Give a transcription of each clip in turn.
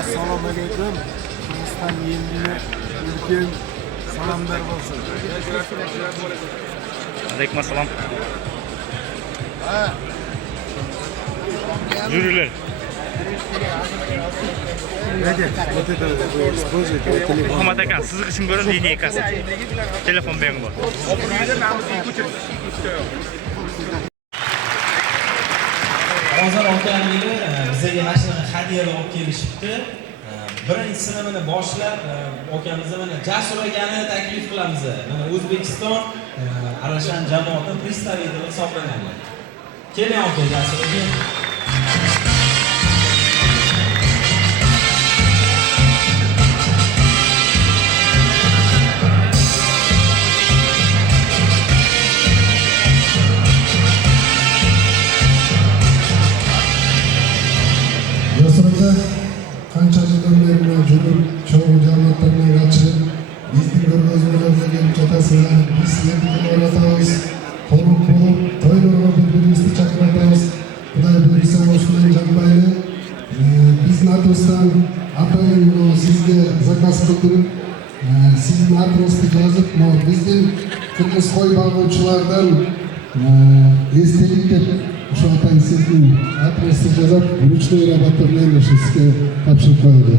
Assalomu alaykum. Hindiston yelini ulkan salomlar bo'lsin. Alaykum assalom. Yürüler. Muhammed Akan, siz için görün liniye kasa. Telefon benim bu. Hozir okamlari bizga mana shunaqa hadiyalar olib kelishibdi. Birinchisini mana boshlab okamizga mana Jasur akani taklif qilamiz. Mana O'zbekiston Arashan jamoati представители hisoblanadi. Keling aka Jasur aka. Qancha yildan beri mavjud cho'g'u jamoatlarga qachish bizning o'zimizga chatasizlar biz sizlarga o'rgatamiz qo'rib bo'lib to'ylarga bir-birimizni chaqiramiz xudo buyursa shunday jilmayli bizni atrofdan atayin sizga zakaz qildirib sizni atrofga yozib bizning qirg'iz qo'y boquvchilardan esdalik deb o'sha otang sizning adresni yozib ручной работа bilan sizga topshirib qo'yadi.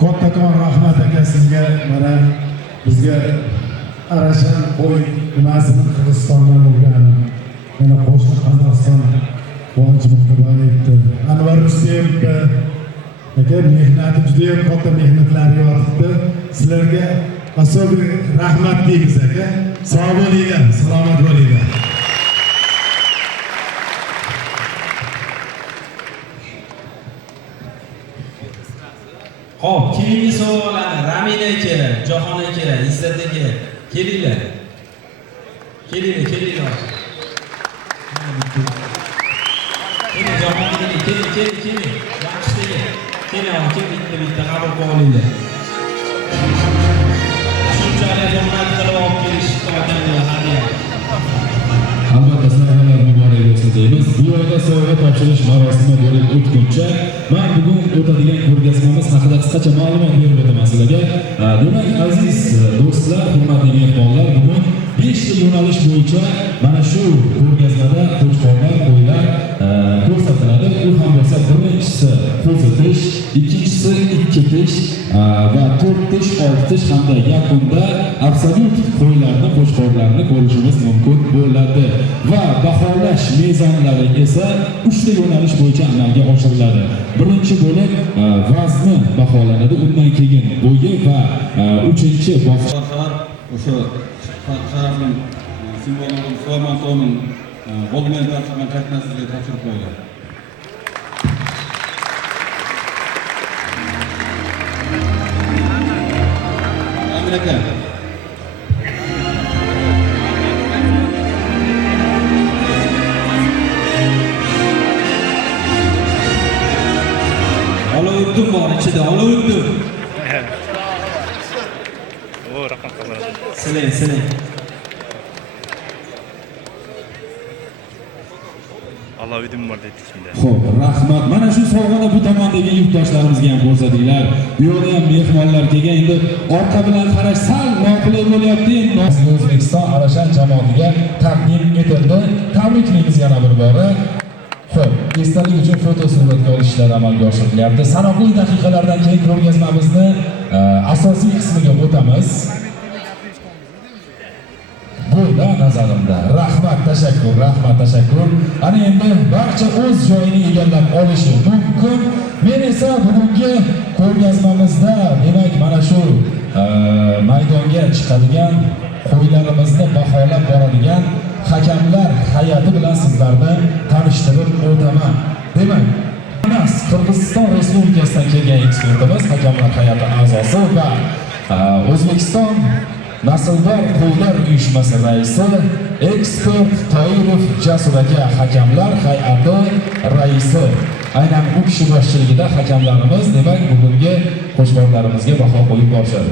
Kattakon rahmat aka sizga mana bizga Arashan qo'y nimasini Qirg'izistondan bo'lgani mana qo'shni Qozog'iston Quvonch Muxtorboyevdi, Anvar Rustemovdi aka mehnati juda ham katta mehnatlari yotibdi. Sizlarga особый rahmat deymiz aka. Sog' bo'linglar, salomat bo'linglar. Xo'p, keyingi savollarni Ramin aka, Jahon aka, Izzat aka kelinglar. Kelinglar. Keling Jahon aka, keling. Yaxshi keling, bitta qabul qilinglar. Shunchalik hurmat qilib olib kelishibdi otamlar hadiya. Albatta sovg'alar muborak bo'lsin deymiz. Bu oyda sovg'a topshirish marosimi bo'lib o'tguncha men bugun o'tadigan ko'rgazmamiz haqida qisqacha ma'lumot berib o'taman sizlarga. Demak, aziz do'stlar, hurmatli mehmonlar, bugun 5 ta yo'nalish bo'yicha mana shu ko'rgazmada qo'chqorlar, qo'ylar ko'rsatiladi. U ham bo'lsa birinchisi qo'zi tish, ikkinchisi ikki tish va 4 tish, 6 tish hamda yakunda absolyut qo'ylarni, qo'chqorlarni ko'rishimiz mumkin bo'ladi. Va baholash mezonlari esa 3 ta yo'nalish bo'yicha amalga oshiriladi. Birinchi bo'lib vazni baholanadi, undan keyin bo'yi va 3-chi bosqich o'sha sharafning simvoli Sulaymontovning qo'ldan tarqagan chaknasiga topshirib qo'yiladi. Amin aka. Olov o'tdim bor ichida, olov o'tdim. O raqam Siling. Allah ödüm var dedi şimdi. Xo'p, rahmat. Mana shu sovg'ani bu tomondagi yurtdoshlarimizga ham ko'rsatinglar. Bu yerda ham mehmonlar kelgan. Endi orqa bilan qarash sal noqulay bo'lyapti. O'zbekiston Arashan jamoatiga taqdim etildi. Tabriklaymiz yana bir bora. Xo'p, esdalik uchun foto suratga olish ishlari amalga oshirilyapti. Sanoqli daqiqalardan keyin ko'rgazmamizni asosiy qismiga o'tamiz. Bunda nazarimda. Rahmat, tashakkur. Ana endi barcha o'z joyini egallab olishi mumkin. Men esa bugungi ko'rgazmamizda, demak, mana shu maydonga chiqadigan qo'ylarimizni baholab boradigan hakamlar hay'ati bilan sizlarni tanishtirib o'taman. Demak, Qirg'iziston Respublikasidan kelgan ekspertimiz, hakamlar hay'ati a'zosi va O'zbekiston Nasldor qo'ylar uyushmasi raisi ekspert Toirov Jasur aka, hakamlar hay'ati raisi. Aynan u kishi boshchiligida hakamlarimiz demak bugungi qo'shqorlarimizga baho qo'yib borishadi.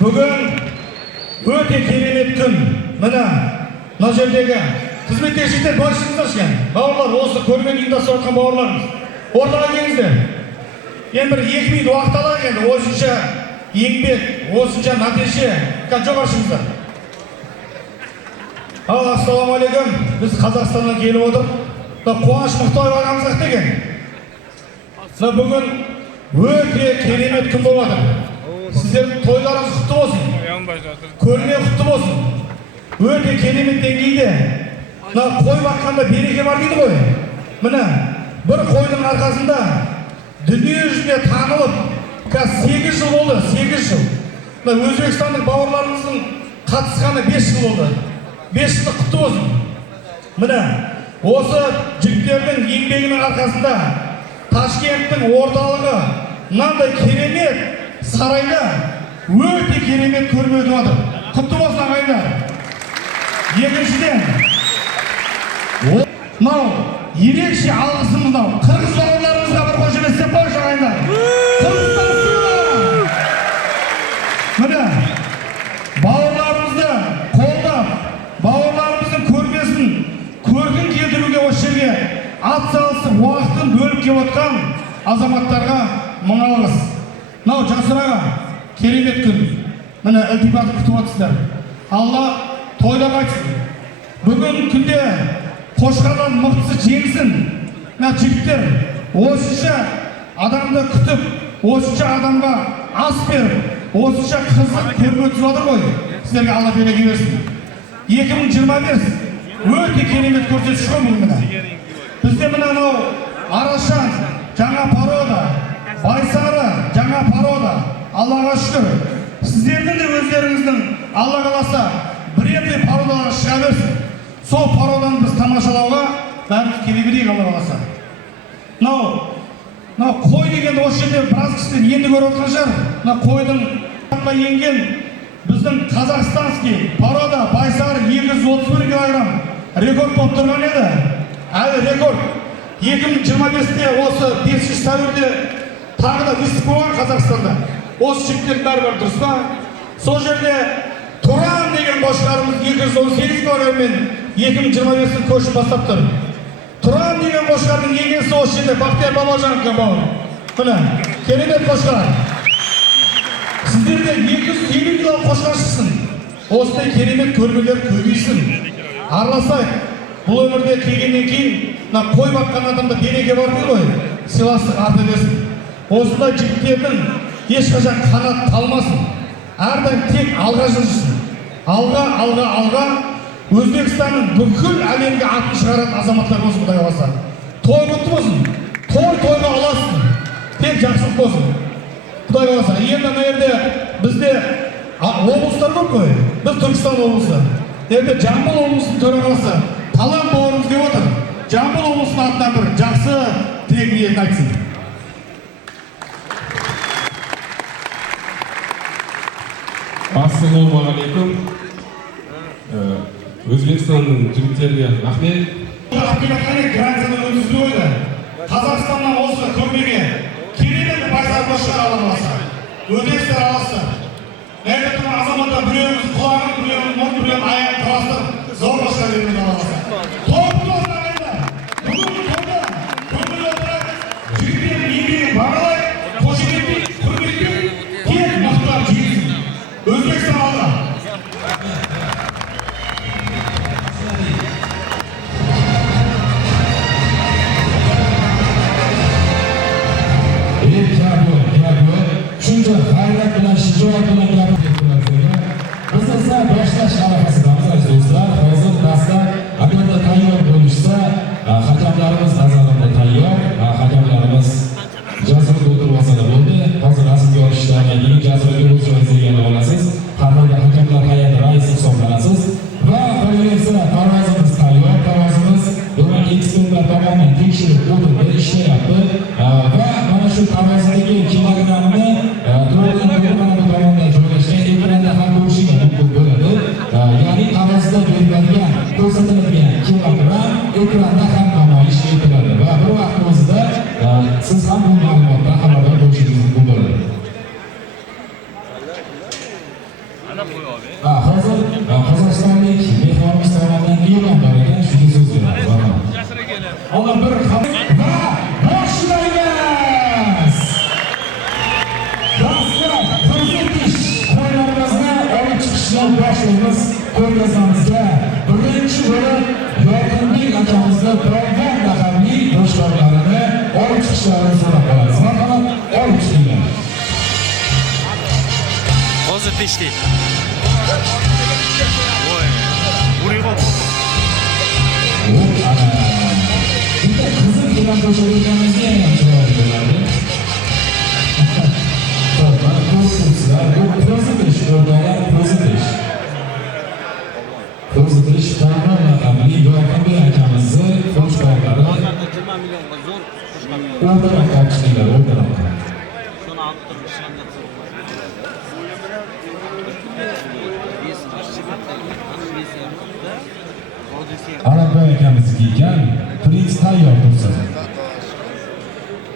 Bugün öte keremet gün. Mana Nazırdagi xizmetdaşlar başınızda ekan. Bavurlar, o'zi ko'rgan indasib atgan bavurlarimiz. O'rtaga kelingizlar. Yana bir 2 minut vaqt alar endi. O'shincha еңбек, o'shincha natija qancha boshingizda. Assalomu alaykum. Biz Qozog'istondan kelib o'tirib, Quvonch Muxtoyev og'amiz ekan. Bugün öte keremet kun bo'ladi. Sizlerin toylarınız kutlu olsun. Körmeye kutlu olsun. Öte keremet dengeyde. Koy bakkanda bereke var deydi koy. Mine bir koydun arkasında dünya yüzüne tanılıp 8 yıl oldu, 8 yıl. Özbekistan'daki bavurlarımızın katıskanı 5 yıl oldu. 5 yıllık kutlu olsun. Mine осы jigitlerдің еңбегінің arkasında Taşkent'in ortalığı mынандай керемет sarayda öte keremet көрме өтіп жатыр. Құтты болсын ағайындар. Екіншіден, мынау ерекше алғысым мынау қырғыз бауырларымызға бір қошемет істеп қойшы ағайындар. Қырғызстан сыйлаған. Міне бауырларымызды қолдап, бауырларымыздың көрмесін көркін келтіруге осы жерге атсалысып уақытын бөліп келіп отқан азаматтарға мың алғыс. Мынау Жасыр аға, керемет күн. Міне ілтипатты күтіп отырсыздар. Алла тойлап айтсын. Бүгін күнде қошқардан мықтысы жеңсін. Мына жігіттер осынша адамды күтіп, осынша адамға ас беріп, осынша қызық көрме өтіп жатыр ғой. Сіздерге Алла береке берсін. 2025 өте керемет көрсеткіш қой бұл міне. Бізде мынау Арашан, жаңа порода, Байсары, жаңа порода. Аллаға шүкір. Сіздердің де өздеріңіздің Алла қаласа бірдей пародаларға шыға берсін. Сол пароданы біз тамашалауға бәріміз келе берейік Алла қаласа. Мынау қой дегенді осы жерде біраз кісілер енді көріп отқан шығар. Мына қойдың енген біздің қазақстанский порода Байсары 231 килограмм рекорд болып тұрған еді. Әлі рекорд 2025-те осы 5 сәуірде тағы да вистіп болған Қазақстанда. Осы жігіттердің бәрі бар, дұрыс па? Сол жерде Тұран деген қошқарымыз 218 килограммен 2025-тің көшін бастап тұр. Тұран деген қошқардың егесі осы жерде Бақтияр Бабажановқа бауыр. Міне, керемет қошқар. Сіздерде 250 кило қошқар шықсын. Осындай керемет көрмелер көбейсін. Араласайық. Бұл өмірде келгеннен кейін қой баққан адамда береке бар дейді ғой. Сыйластық арта берсін. Осындай жігіттердің ешқашан қанат талмасын. Әрдайым тек алға жүрсін. Алға. Өзбекстанның бүкіл әлемге атын шығаратын азаматтар болсын Құдай қаласа. Той құтты болсын. Тойға аласың. Тек жақсылық болсын. Құдай қаласа. Енді мына жерде бізде облыстар көп қой. Біз Түркістан облысы. Енді Жамбыл облысының төрағасы Талан бауырымыз келіп отыр. Жамбыл облысының атынан бір жақсы тілек ниетін айтсын. Assalomu alaykum. O'zbekistonning jigitlarga rahmat. Akbilakani grantini o'tkazib qo'ydi. Qozog'istondan olsa ko'rmagan. Kerakli bayzar boshqara olmasa. O'teslar olsa. Endi bu azamatda birimiz qulog'ini, birimiz oyoq tarafdan zo'r boshqarib olmasa. To'g'ri endi. Bugun ko'ngil o'tiradi. Jigitning yigitini baralay, qo'shilib, hurmatga keyin maqtab jigit. O'zbekiston oldi. Shuncha g'ayrat bilan shijoat bilan gapirganlarga biz esa boshlash arafasidamiz aziz do'stlar. Hozir dastlab agarda tayyor bo'lishsa, hakamlarimiz nazarimda tayyor. Hakamlarimiz jazirga o'tirib olsalar bo'ldi. Hozir rasmga olishlardan keyin jazirga o'z joyingizga olasiz. Har holda hakamlar hay'ati raisi hisoblanasiz va qolaversa parvozimiz tayyor. Parvozimiz demak ekspertlar tomonidan tekshirib o'tildi, ishlayapti va mana shu parvozdagi kilogrammni to'g'ri tomonidan joylashgan ekranda ham ko'rishingiz mumkin bo'ladi. Ya'ni parvozda beriladigan, ko'rsatiladigan kilogramm ekranda ham namoyish etiladi va bir vaqt o'zida siz ham bu ma'lumotdan xabardor bo'lishingiz mumkin bo'ladi. Hozir Qozog'istonlik mehmonimiz tomonidan e'lon bor ekan, shunga so'z beramiz. Ona bir va boshlaymiz. Dastlab ko'rsatish qo'ylarimizni olib chiqishni boshlaymiz. Ko'rgazmamizga birinchi bo'lib Yorqinbek akamizni Polvon laqabli boshqarlarini olib chiqishlarini so'rab qolamiz. Marhamat, olib chiqinglar. Hozir teshdik. Voy, buraya bak. Bitta qizil bilan qo'shilganimizga ham chiroyli bo'lardi. Xo'p, mana ko'rsizlar, bu ko'rsatish o'rtoqlar, ko'rsatish. Ko'rsatish Polvon laqabli Yorqinbek akamizni qo'shqorlari. O'rtaroqqa olib chiqinglar, o'rtaroqqa. Alabboy akamizniki ekan, Prins tayyor tursin.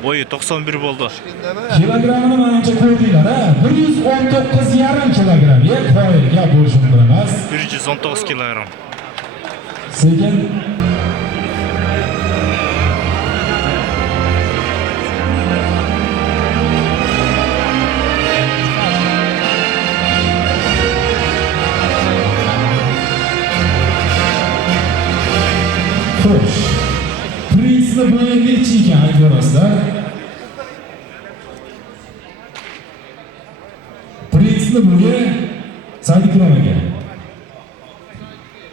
Bo'yi 91 bo'ldi. Kilogrammini menimcha ko'rdinglar, ha? 119,5 kilogramm. Qoyil gap bo'lishi mumkin emas. 119 kilogramm. Sekin xo'sh. Prinsni bo'yi necha ekan aytvorasizlar? Prinsni bo'yi Saidikrom aka.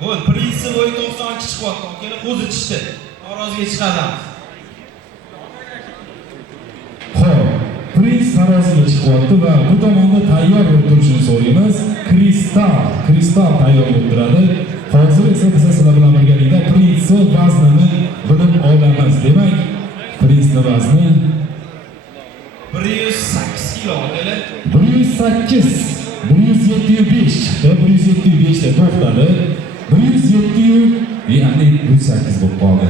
Bo'l, prinsni bo'yi 92 chiqyapti. Keyin qo'zi chiqdi. Taroziga chiqadi. Xo'p, prins taroziga chiqyapti va bu tomonda tayyor bo'lib turishini so'raymiz. Kristal tayyor bo'lib turadi. Hozir esa biz sizlar bilan birgalikda prinsni vaznini bilib olamiz. Demak, prinsni vazni 108 kilo dedi. 108, 175 chiqdi, 175 da to'xtadi. 107, ya'ni 108 bo'lib qoldi.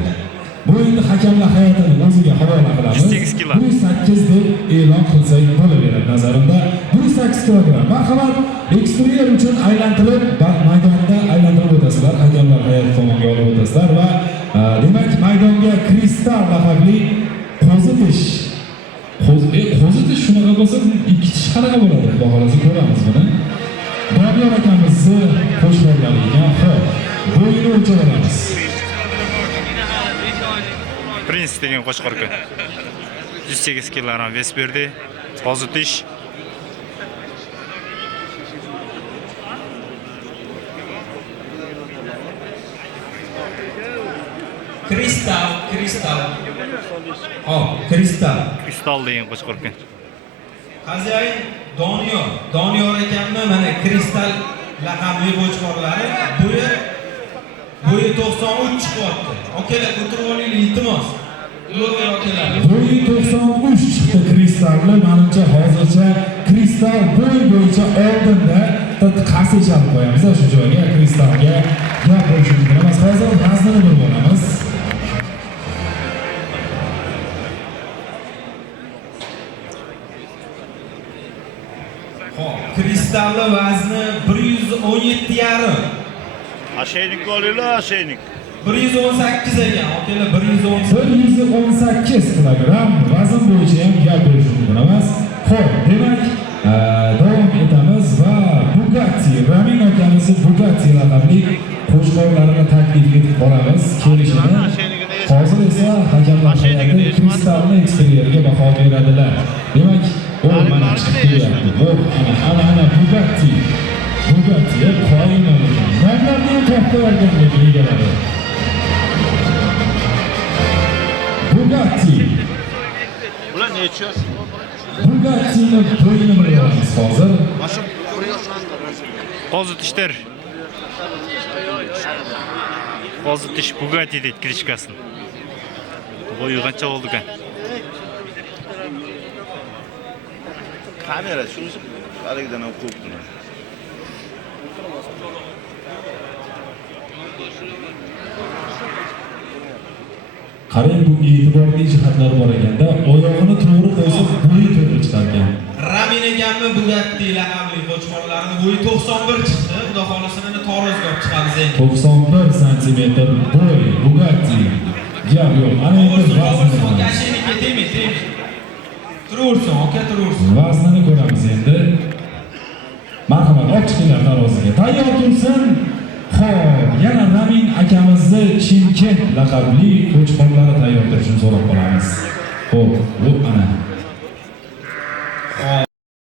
Bu endi hakamlar hayotini o'ziga havola qilamiz. 108 kilo. 108 deb e'lon qilsak bo'laveradi nazarimda. 108 kilogramm. Marhamat, eksterior uchun aylantirib, maydonda aylantirib o'tasizlar. Hakamlar hayot tomoniga olib o'tasizlar va demak maydonga Kristal laqabli qo'zi tish. Qo'zi tish shunaqa bo'lsa, ikki tish qanaqa bo'ladi? Xudo xolasa ko'ramiz buni. Doniyor akamizni qo'shqorlari ekan. Xo'p, bo'yini o'lchab olamiz. Prins degan qo'shqor ekan. 108 kilogramm ves berdi. Qo'zi tish. Kristal. Kristal degan qo'shqor ekan. Xazoyin Doniyor ekanmi? Mana Kristal laqabli qo'shqorlari bo'yi 93 chiqyapti. Akalar o'tirib oling iltimos. Bloger akalar. Bo'yi 93 chiqdi Kristalni. Menimcha hozircha Kristal bo'y bo'yicha oldinda qarshi chalib qo'yamiz shu joyga. Kristalga gap bo'lishi mumkin emas. Hozir vaznini bilib olamiz. Hop, kristalli vazni 117,5. Asheynik olinglar, asheynik. 118 ekan, akalar 118. 118 kilogramm vazn bo'yicha ham gap berish mumkin emas. Xo'p, demak, davom etamiz va Bugatti, Ramin akamizni Bugatti laqabli qo'shqorlarini taklif etib boramiz kelishini. Hozir esa hakamlar hay'ati kristalli eksteryerga baho beradilar. Demak, o mana chiqyapti. Bu ana Bugatti. Bugatti qoyilman. Ranglarni katta verganligi egalari. Bugatti. Bular necha yosh? Bugatti'ni to'yini bilyapmiz hozir. Qozitishdir. Qozitish Bugatti deydi kirishkasin. Bo'yi qancha bo'ldi ekan? Kamera shunisi haligidan ham ko'p. Qarang, bu e'tiborli jihatlar bor ekanda, oyog'ini to'g'ri qo'ysa bo'yi to'g'ri chiqargan. Ramin ekanmi Bugatti laqabli qo'chqorlarning bo'yi 91 chiqdi. Xudo xolasa meni torozga olib chiqamiz endi. 91 santimetr bo'y Bugatti. Gap yo'q. Ana endi vaznini. Gashiniki tegmi. Turaversin, aka turaversin. Vaznini ko'ramiz endi. Marhamat, olib chiqinglar taroziga. Tayyor tursin. Xo'p, yana Ramin akamizni Chimkent laqabli qo'chqorlari tayyor turishini so'rab qolamiz. Xo'p, bu ana.